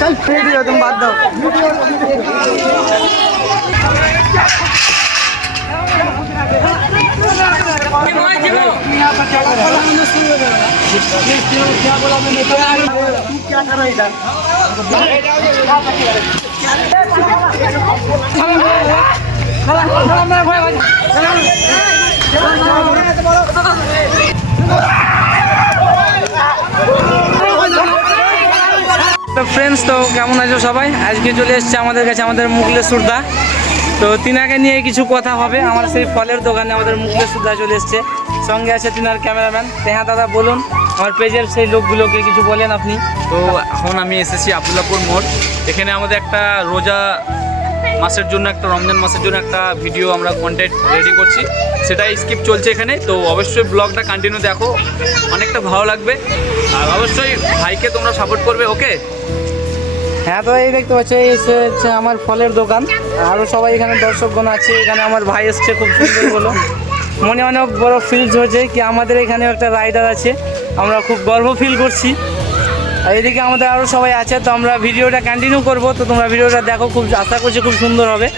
चल वीडियो तुम बात दो क्या बोला मैंने तू क्या कर रहा है इधर তো ফ্রেন্ডস, তো কেমন আছো সবাই? আজকে চলে এসেছে আমাদের কাছে আমাদের মুকলেশ্বর দা। তো তিনাকে নিয়ে কিছু কথা হবে। আমার সেই ফলের দোকানে আমাদের মুকলেশ্বর দা চলে এসছে, সঙ্গে আছে তিনার ক্যামেরাম্যান। হ্যাঁ দাদা বলুন, আমার পেজের সেই লোকগুলোকে কিছু বলেন আপনি। তো এখন আমি এসেছি আবদুল্লাপুর মোড়। এখানে আমাদের একটা রোজা মাসের জন্য, একটা রমজান মাসের জন্য একটা ভিডিও আমরা কন্টেন্ট রেডি করছি, সেটাই স্কিপ চলছে এখানে। তো অবশ্যই ব্লগটা কন্টিনিউ দেখো, অনেকটা ভালো লাগবে। আর অবশ্যই ভাইকে তোমরা সাপোর্ট করবে, ওকে? হ্যাঁ, তো এই দেখতে পাচ্ছি এই হচ্ছে আমার ফলের দোকান। আরও সবাই এখানে দর্শকগণ আছে। এখানে আমার ভাই এসছে, খুব সুন্দর হলো। মনে অনেক বড় ফিলস হয়েছে কি আমাদের এখানে একটা রাইডার আছে, আমরা খুব গর্ব ফিল করছি। আর এদিকে আমাদের আরও সবাই আছে। তো আমরা ভিডিওটা কন্টিনিউ করব, তো তোমরা ভিডিওটা দেখো, খুব আশা করছি খুব সুন্দর হবে।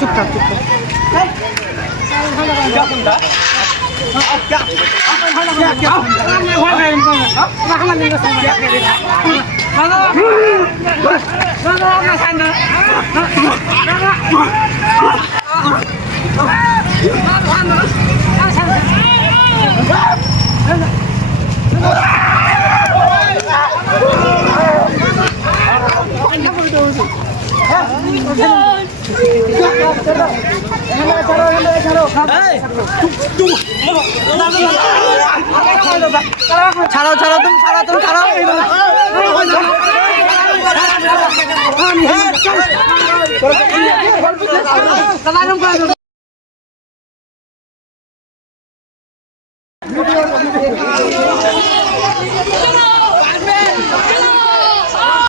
চুপ থাক চুপ থাক ছাড়াও ছাড়াও তুমি ছাড়াও তুমি ছাড়াও